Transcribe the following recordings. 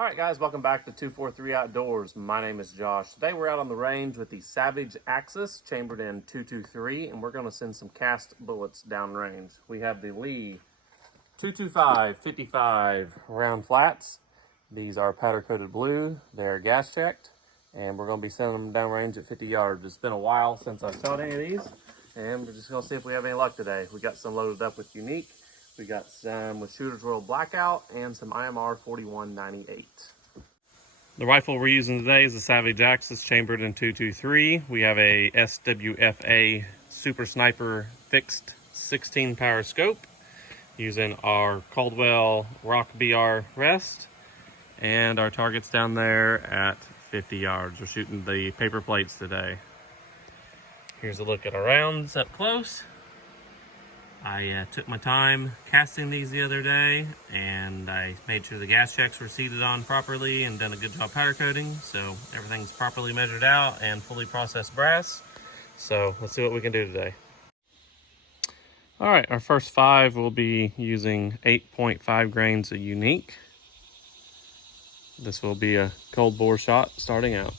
All right, guys, welcome back to 243 Outdoors. My name is Josh. Today we're out on the range with the Savage Axis chambered in 223, and we're going to send some cast bullets downrange. We have the Lee 225 55 round flats. These are powder coated blue. They're gas checked, and we're going to be sending them downrange at 50 yards. It's been a while since I've shot any of these, and we're just going to see if we have any luck today. We got some loaded up with Unique. We got some with World Blackout and some IMR 4198. The rifle we're using today is the Savage Axis chambered in 223. We have a SWFA Super Sniper fixed 16 power scope using our Caldwell Rock BR rest, and our target's down there at 50 yards. We're shooting the paper plates today. Here's a look at our rounds up close. I took my time casting these the other day, and I made sure the gas checks were seated on properly and done a good job powder coating, so everything's properly measured out and fully processed brass. So let's see what we can do today. All right, our first 5 will be using 8.5 grains of Unique. This will be a cold bore shot starting out.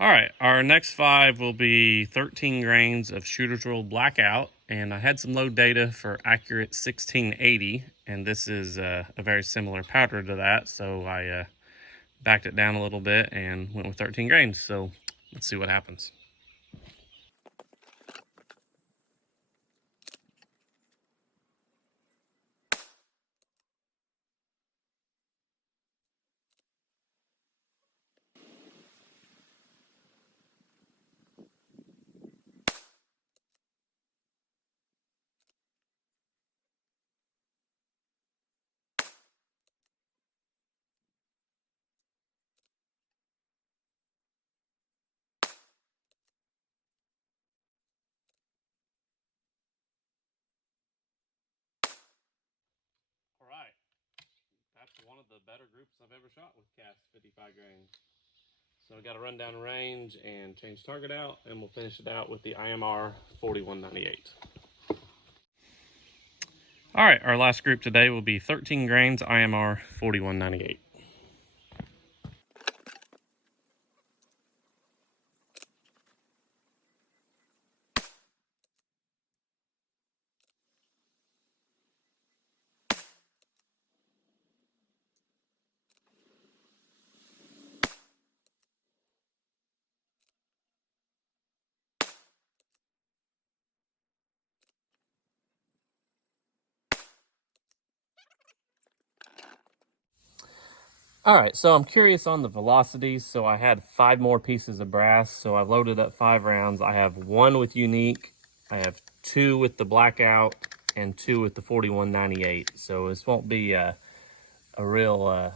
All right, our next 5 will be 13 grains of World Blackout, and I had some load data for accurate 1680, and this is a very similar powder to that, so I backed it down a little bit and went with 13 grains. So let's see what happens. All right, that's one of the better groups I've ever shot with cast 55 grains. So I got to run down range and change target out, and we'll finish it out with the IMR 4198. All right, our last group today will be 13 grains IMR 4198. All right, so I'm curious on the velocities. So I had 5 more pieces of brass, so I've loaded up 5 rounds. I have 1 with Unique, I have 2 with the Blackout, and 2 with the 4198. So this won't be a real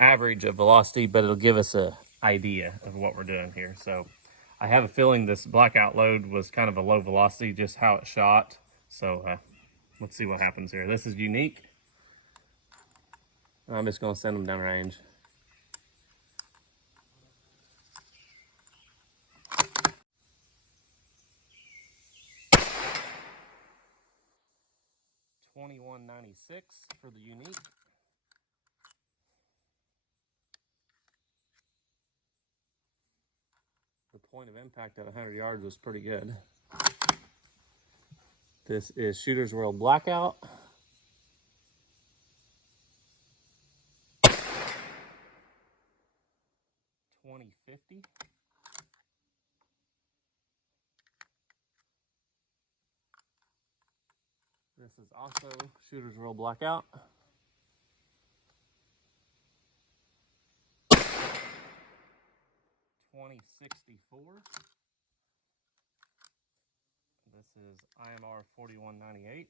average of velocity, but it'll give us an idea of what we're doing here. So I have a feeling this Blackout load was kind of a low velocity, just how it shot. So let's see what happens here. This is Unique. I'm just gonna send them down range. $21.96 for the Unique. The point of impact at 100 yards was pretty good. This is Shooter's World Blackout. $20.50. This is also Shooter's World Blackout. $20.64. This is IMR 4198.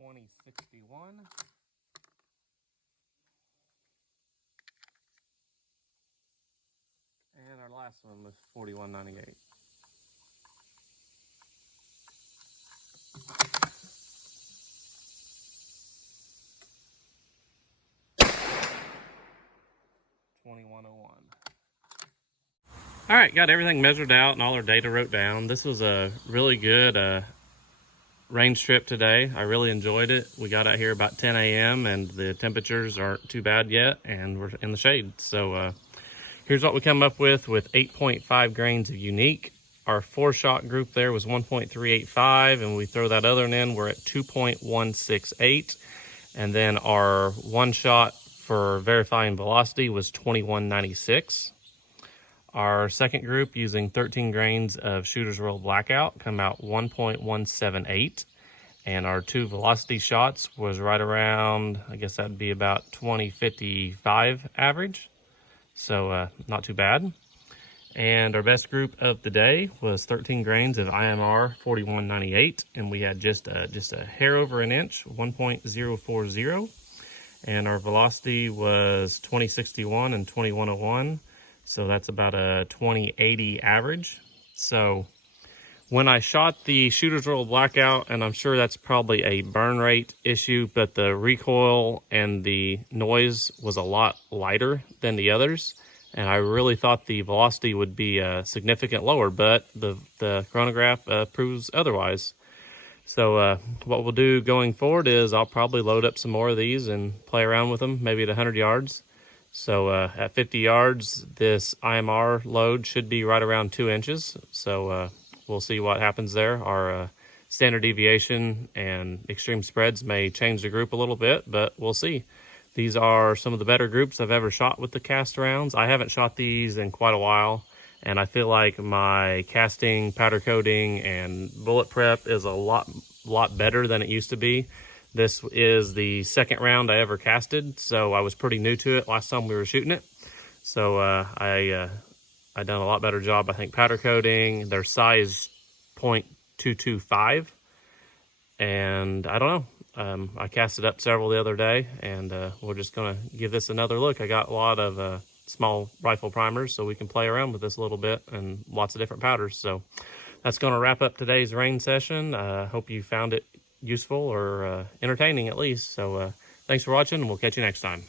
$20.61. And our last one was $41.98. $21.01. All right, got everything measured out and all our data wrote down. This was a really good range trip today. I really enjoyed it. We got out here about 10 a.m. and the temperatures aren't too bad yet, and we're in the shade. So here's what we come up with 8.5 grains of unique. Our 4-shot group there was 1.385, and we throw that other one in, we're at 2.168. And then our 1-shot for verifying velocity was 2196. Our second group, using 13 grains of Shooter's World Blackout, come out 1.178. And our 2 velocity shots was right around, I guess that'd be about 2055 average. So not too bad. And our best group of the day was 13 grains of IMR 4198, and we had just a hair over an inch, 1.040. And our velocity was 2061 and 2101. So that's about a 2080 average. So when I shot the Shooter's World Blackout, and I'm sure that's probably a burn rate issue, but the recoil and the noise was a lot lighter than the others. And I really thought the velocity would be significant lower, but the chronograph proves otherwise. So what we'll do going forward is I'll probably load up some more of these and play around with them, maybe at 100 yards. So at 50 yards, this IMR load should be right around 2 inches. So we'll see what happens there. Our standard deviation and extreme spreads may change the group a little bit, but we'll see. These are some of the better groups I've ever shot with the cast rounds. I haven't shot these in quite a while, and I feel like my casting, powder coating, and bullet prep is a lot better than it used to be. This is the second round I ever casted, so I was pretty new to it last time we were shooting it. So I done a lot better job, I think, powder coating. Their size .225, and I don't know. I cast it up several the other day, and we're just gonna give this another look. I got a lot of small rifle primers, so we can play around with this a little bit, and lots of different powders. So that's gonna wrap up today's range session. Hope you found it useful or entertaining at least. So thanks for watching, and we'll catch you next time.